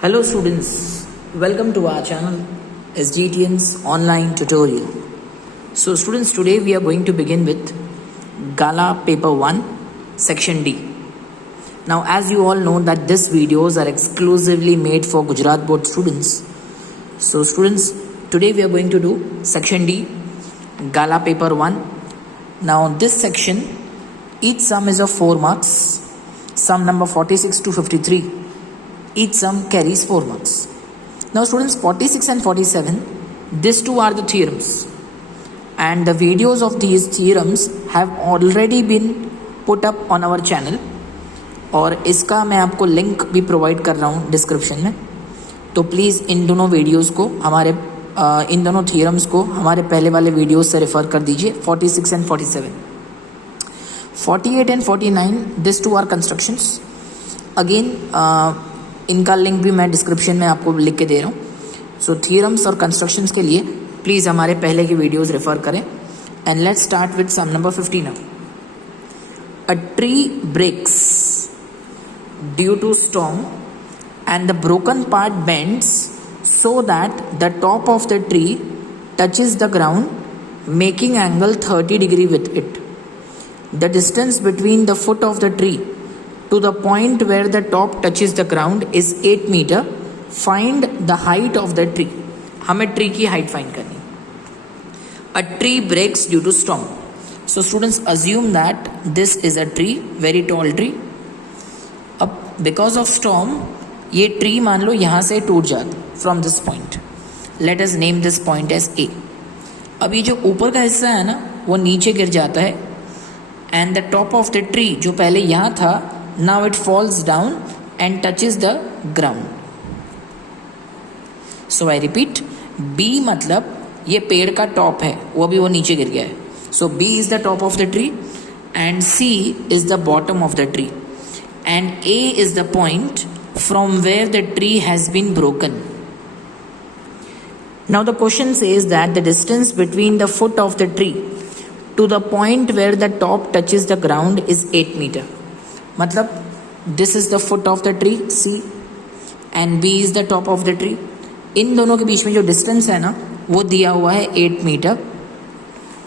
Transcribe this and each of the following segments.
Hello students, welcome to our channel SGTN's online tutorial. So students, today we are going to begin with Gala paper 1 section D. Now as you all know that these videos are exclusively made for Gujarat board students. So students, today we are going to do section D, Gala paper 1. Now this section, each sum is of 4 marks, sum number 46 to 53. Each sum carries 4 marks. Now students, 46 and 47, these two are the theorems. And the videos of these theorems have already been put up on our channel. और इसका मैं आपको link भी provide कर रहा हूँ description में. तो प्लीज़ इन दोनों वीडियोस को इन दोनों थियरम्स को हमारे पहले वाले वीडियोस से रेफ़र कर दीजिए. 46 and 47. 48 and 49, this two are constructions. Again इनका लिंक भी मैं डिस्क्रिप्शन में आपको लिख के दे रहा हूँ. सो थियरम्स और कंस्ट्रक्शंस के लिए प्लीज़ हमारे पहले की वीडियोस रेफ़र करें. And let's start with some number 50 now. A tree breaks due to storm and the broken part bends so that the top of the tree touches the ground, making angle 30 degree with it. The distance between the foot of the tree to the point where the top touches the ground is 8 meter. Find the height of the tree. हमें tree की height find करनी. A tree breaks due to storm. So students, assume that this is a tree, very tall tree. अब because of storm ये tree मान लो यहाँ से टूट जाता from this point. Let us name this point as A. अभी जो ऊपर का हिस्सा है ना वो नीचे गिर जाता है. And the top of the tree जो पहले यहाँ था, now it falls down and touches the ground. So I repeat, B मतलब ये पेड़ का टॉप है, वो अभी वो नीचे गिर गया है. So B is the top of the tree and C is the bottom of the tree. And A is the point from where the tree has been broken. Now the question says that the distance between the foot of the tree to the point where the top touches the ground is 8 meter. मतलब this is the foot of the tree C and B is the top of the tree. इन दोनों के बीच में जो distance है ना वो दिया हुआ है 8 मीटर.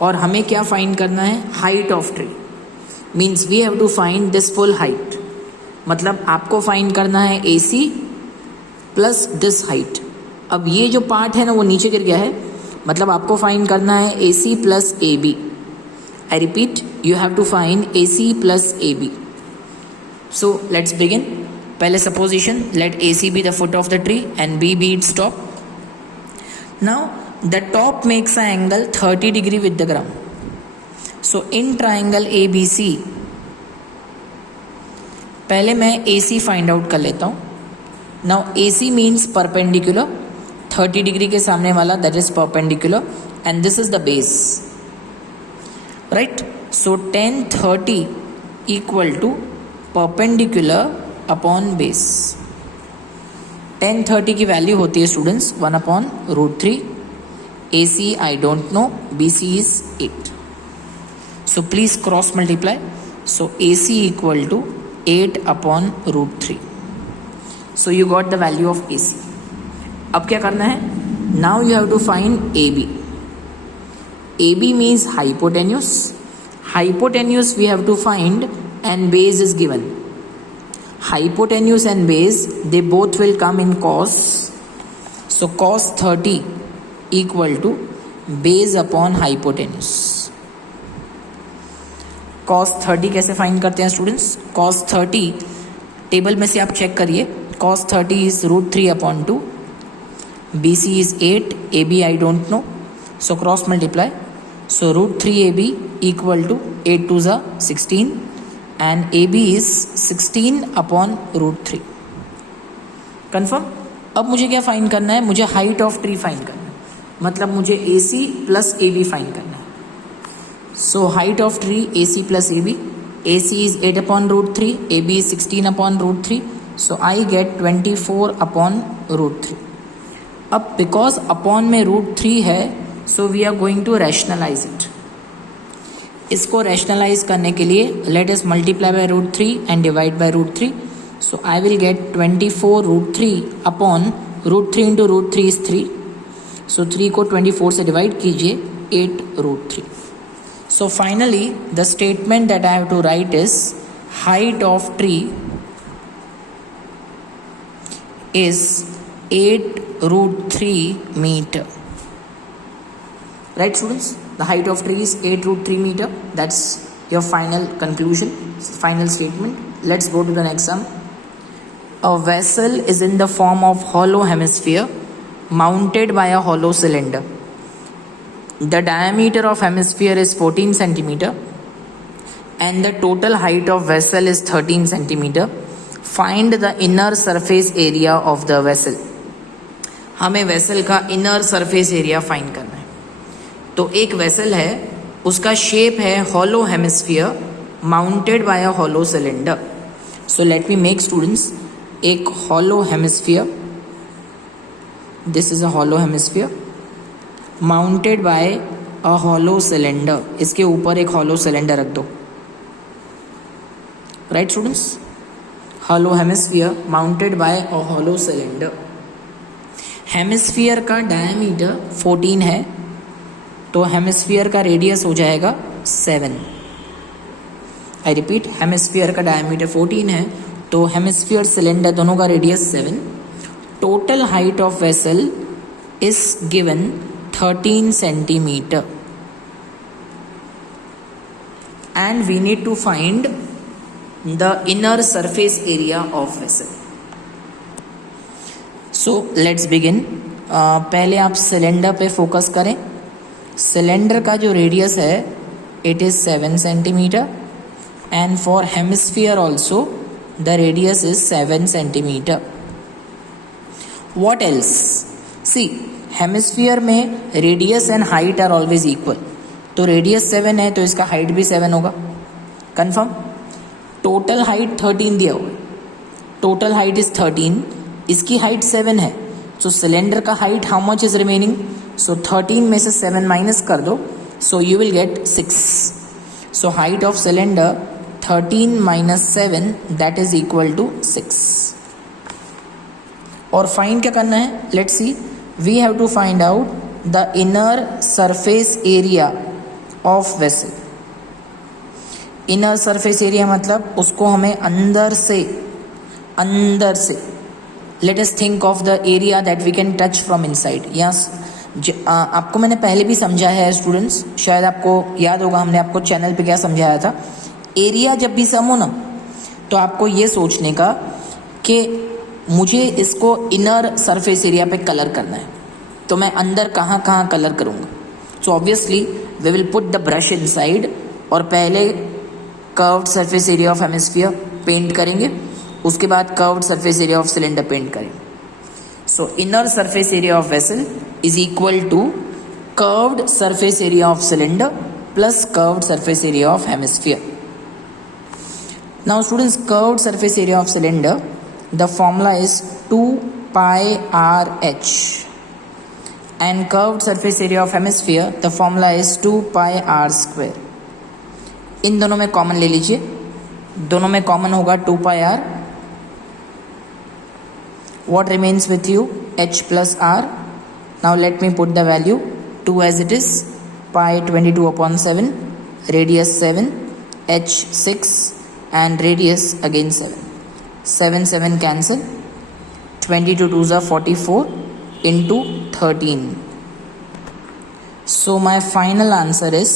और हमें क्या फाइंड करना है? Height of tree. Means we have to find this full height. मतलब आपको फाइंड करना है A C plus this height. अब ये जो पार्ट है ना वो नीचे गिर गया है, मतलब आपको फाइंड करना है A C plus A B. I repeat, you have to find A C plus A B. So let's begin. पहले supposition, let A C be the foot of the tree and B be its top. Now the top makes a angle 30 degree with the ground. So in triangle A B C पहले मैं A C find out कर लेता हूँ. Now A C means perpendicular, 30 degree के सामने वाला, that is perpendicular and this is the base, right. So 10 30 equal to perpendicular upon base. 10 30 की value होती है students 1/√3. A C I don't know, B C is 8. So please cross multiply. So A C equal to 8/√3. So you got the value of AC. अब क्या करना है? Now you have to find AB. AB means hypotenuse. Hypotenuse we have to find and base is given. Hypotenuse and base, they both will come in cos. So cos 30 equal to base upon hypotenuse. cos 30 कैसे find करते हैं students? cos 30 table में से आप check करिए. cos 30 is √3/2. BC is 8, AB I don't know, so cross multiply. So √3AB equal to 8 2 16 and AB is 16/√3. Confirm. अब मुझे क्या फाइंड करना है? मुझे हाइट ऑफ ट्री फाइंड करना है. मतलब मुझे AC प्लस AB फाइंड करना है. So height of tree AC plus AB. AC is 8/√3, AB is 16/√3. So I get 24/√3. अब because upon में √3 है, so we are going to rationalize it. इसको rationalize करने के लिए let us multiply by √3 and divide by √3. So I will get 24 root 3 upon root 3 into root 3 is 3. So 3 को 24 से divide कीजिए, 8 root 3. So finally the statement that I have to write is height of tree is 8 root 3 meter. Right students, the height of tree is 8 root 3 meter. That's your final conclusion, final statement. Let's go to the next sum. A vessel is in the form of hollow hemisphere mounted by a hollow cylinder. The diameter of hemisphere is 14 centimeter and the total height of vessel is 13 centimeter. Find the inner surface area of the vessel. हमें vessel का inner surface area find करना है. तो एक vessel है, उसका shape है hollow hemisphere mounted by a hollow cylinder. So let me make students एक hollow hemisphere. This is a hollow hemisphere mounted by a hollow cylinder. इसके ऊपर एक हॉलो सिलेंडर रख दो. Right students, hollow hemisphere mounted by a hollow cylinder. Hemisphere का diameter 14 है, तो hemisphere का रेडियस हो जाएगा 7. आई रिपीट, हेमिस्फीयर का डायमीटर 14 है, तो हेमिस्फीयर सिलेंडर दोनों का radius 7. Total height of vessel is given 13 centimetre and we need to find the inner surface area of vessel. So let's begin. पहले आप सिलेंडर पे फोकस करें. सिलेंडर का जो रेडियस है it is 7 centimetre and for hemisphere also the radius is 7 centimetre. What else? See, hemisphere में radius and height are always equal. तो radius 7 है तो इसका हाइट भी 7 होगा. कंफर्म. टोटल हाइट 13 दिया हुआ है. टोटल हाइट इज 13, इसकी हाइट 7 है. सो सिलेंडर का height how much is remaining? So 13 में से 7 माइनस कर दो, so you will get 6. So height of cylinder 13 minus 7 that is equal to 6. और फाइंड क्या करना है? Let's see. We have to find out the inner surface area of vessel. Inner surface area मतलब उसको हमें अंदर से let us think of the area that we can touch from inside. यहाँ आपको मैंने पहले भी समझाया है स्टूडेंट्स, शायद आपको याद होगा हमने आपको चैनल पे क्या समझाया था. एरिया जब भी सम हो ना, तो आपको ये सोचने का कि मुझे इसको इनर सरफेस एरिया पे कलर करना है, तो मैं अंदर कहाँ कहाँ कलर करूँगा. So obviously we will put the brush inside और पहले curved surface area of hemisphere paint करेंगे, उसके बाद curved surface area of cylinder paint करेंगे. So inner surface area of vessel is equal to curved surface area of cylinder plus curved surface area of hemisphere. Now students, curved surface area of cylinder, the formula is 2 pi RH and curved surface area of hemisphere, the formula is 2 pi R square. इन दोनों में common ले लीजिए. दोनों में common होगा 2 pi R. What remains with you? H plus R. Now let me put the value 2 as it is. Pi 22 upon 7, radius 7, H 6 and radius again 7. 7 cancel. 22 2s are 44 into 13. So my final answer is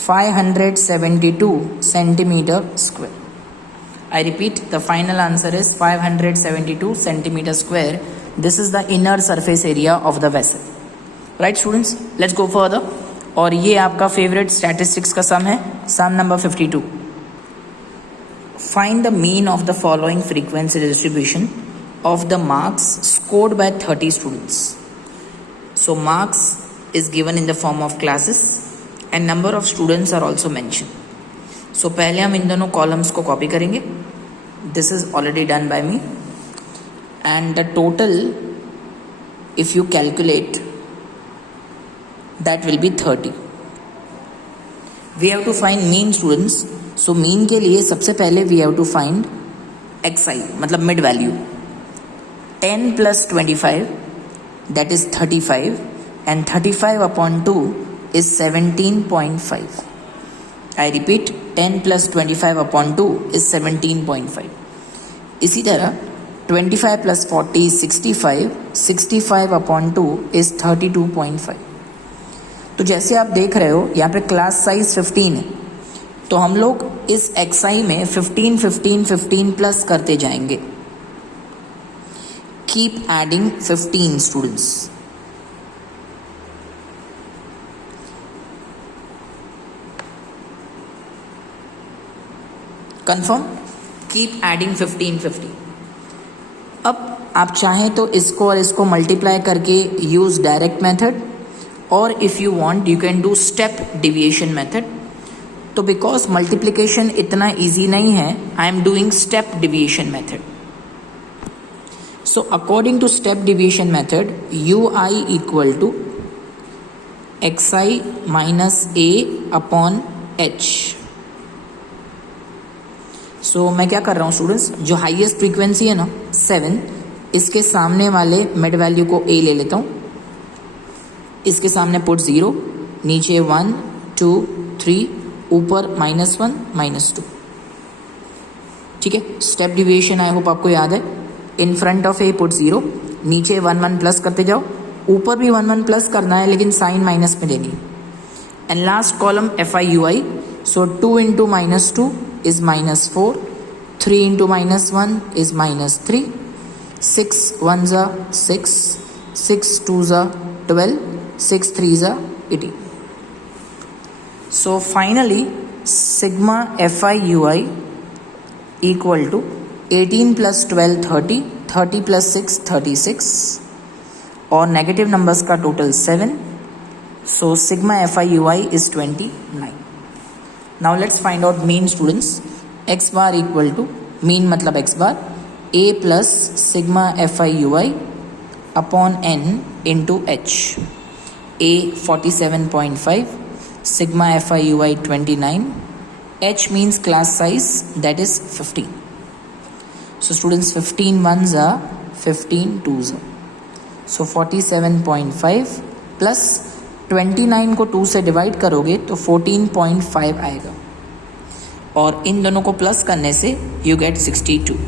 572 centimeter square. I repeat, the final answer is 572 centimeter square. This is the inner surface area of the vessel. Right students, let's go further. और ये आपका favorite statistics का sum है, sum number 52. Find the mean of the following frequency distribution of the marks scored by 30 students. So marks is given in the form of classes and number of students are also mentioned. So पहले हम इन दोनों columns को copy करेंगे. This is already done by me. And the total, if you calculate, that will be 30. We have to find mean students. So mean के लिए सबसे पहले we have to find xi मतलब mid value. 10 plus 25 that is 35 and 35 upon 2 is 17.5. I repeat 10 plus 25 upon 2 is 17.5. इसी तरह 25 plus 40 is 65. 65 upon 2 is 32.5. तो जैसे आप देख रहे हो यहाँ पे क्लास साइज 15 है, तो हम लोग इस xi में 15 15 15 प्लस करते जाएंगे. Keep adding 15 students. Confirm? Keep adding 15 15. अब आप चाहें तो इसको और इसको मल्टीप्लाई करके यूज डायरेक्ट मेथड, और if you want you can do step deviation method. तो बिकॉज मल्टीप्लिकेशन इतना इजी नहीं है, I am doing step deviation method. So according to step deviation method, ui equal to xi minus a upon h. So मैं क्या कर रहा हूँ students, जो हाईएस्ट फ्रीक्वेंसी है ना 7, इसके सामने वाले मिड वैल्यू को a ले लेता हूँ. इसके सामने पुट 0, नीचे 1 2 3, ऊपर -1 -2. ठीक है, स्टेप डिविएशन आई होप आपको याद है. In front of A put 0, नीचे 1 1 प्लस करते जाओ, ऊपर भी 1 1 प्लस करना है लेकिन साइन माइनस में देनी. And last column F i u I. So 2 into -2 is -4, 3 into -1 is -3, 6 1 ज़ा 6, 6 2 ज़ा 12, 6 3 ज़ा 18. So finally sigma f i u i equal to 18 plus 12 30, 30 plus 6 36, और नेगेटिव नंबर्स का total 7. So sigma f i u i is 29. Now let's find out mean students. X bar equal to mean मतलब x bar a plus sigma f i u i upon n into h. A 47.5, sigma f i u i 29, h means class size that is 15. So students 15 ones are 15 twos are. So 47.5 plus 29 को 2 से divide करोगे तो 14.5 आएगा, और इन दोनों को plus करने से you get 62.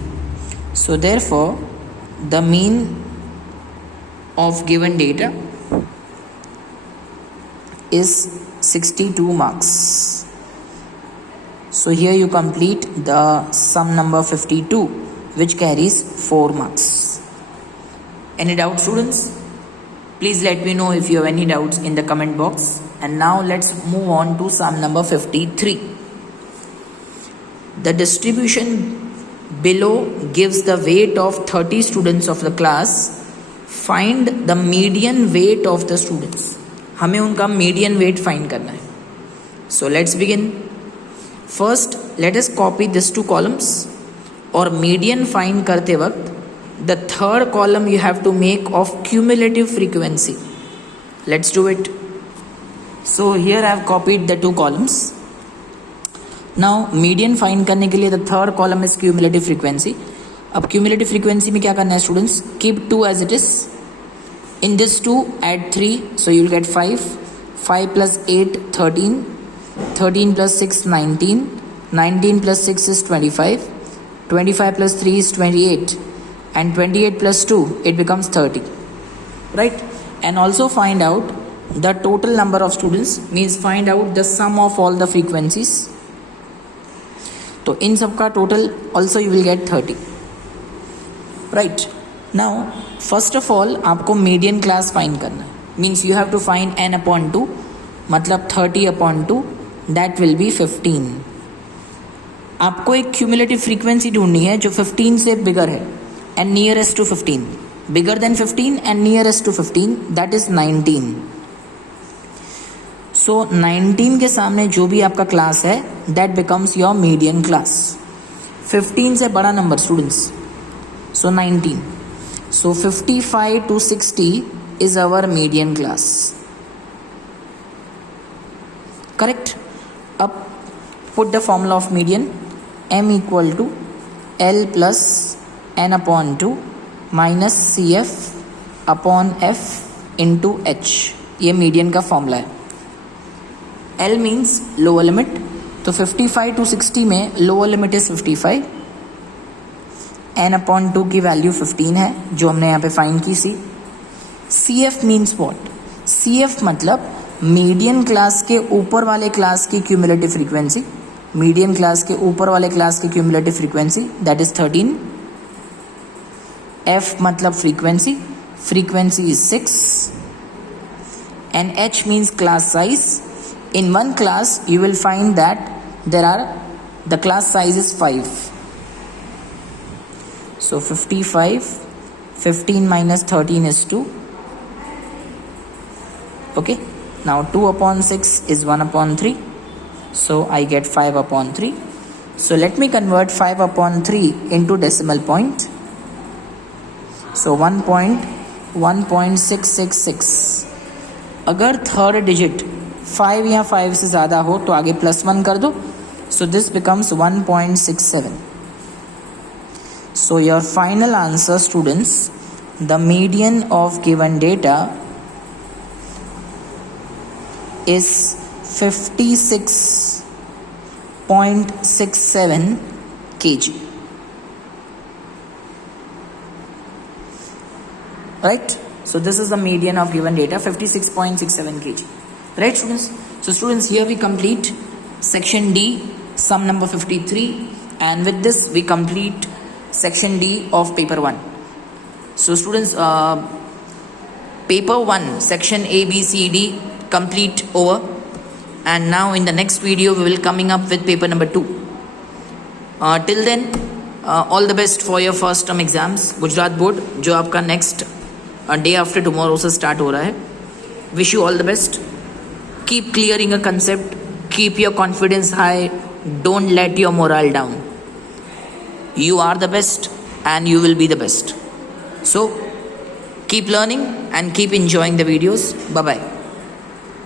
So therefore the mean of given data is 62 marks. So here you complete the sum number 52, which carries 4 marks. Any doubt students? Please let me know if you have any doubts in the comment box. And now let's move on to sum number 53. The distribution below gives the weight of 30 students of the class. Find the median weight of the students. हमें उनका median weight find करना है. So let's begin. First let us copy these 2 columns. और median find करते वक्त the third column you have to make of cumulative frequency. Let's do it. So here I have copied the 2 columns. Now median find करने के लिए the third column is cumulative frequency. अब cumulative frequency में क्या करना है students, keep 2 as it is. In this 2 add 3, so you will get 5. 5 plus 8 13, 13 plus 6 19, 19 plus 6 is 25, 25 plus 3 is 28, and 28 plus 2 it becomes 30, right? And also find out the total number of students, means find out the sum of all the frequencies. तो इन सब का total also you will get 30, right? Now first of all आपको median class find करना है, means you have to find n upon 2, मतलब 30 upon 2, that will be 15. आपको एक cumulative frequency ढूंढनी है जो 15 से बिगर है and nearest to 15, bigger then 15 and nearest to 15, that is 19. सो 19 के सामने जो भी आपका क्लास है that becomes your median class. 15 से बड़ा number students, so 19. So 55 to 60 is our median class. Correct? Up, put the formula of median. M equal to L plus n upon 2 minus C F upon F into H, ये median का formula है. L means lower limit, तो 55 to 60 में lower limit is 55, n upon 2 की value 15 है जो हमने यहाँ पे फाइंड की C. C F means what? C F मतलब मीडियन क्लास के ऊपर वाले क्लास की क्यूमुलेटिव फ्रीक्वेंसी, मीडियन क्लास के ऊपर वाले क्लास की cumulative frequency, that is 13. F मतलब frequency, frequency is 6, and h means class size. In one class you will find that the class size is 5. So 55, 15 minus 13 is 2. Okay, now 2 upon 6 is 1 upon 3, so I get 5 upon 3. So let me convert 5 upon 3 into decimal point. So 1.666. अगर third digit 5 या 5 से ज़्यादा हो तो आगे +1 कर दो. So this becomes 1.67. So your final answer students, the median of given data is 56.67 kg. Right? So this is the median of given data, 56.67 kg. Right, students? So students, here we complete section D, sum number 53, and with this we complete section D of paper 1. So students, paper 1 section A, B, C, D complete over, and now in the next video we will coming up with paper number 2. Till then, all the best for your first term exams. Gujarat board जो आपका next day after tomorrow से start हो रहा है. Wish you all the best. Keep clearing a concept, keep your confidence high, don't let your moral down. You are the best and you will be the best. So keep learning and keep enjoying the videos. Bye bye.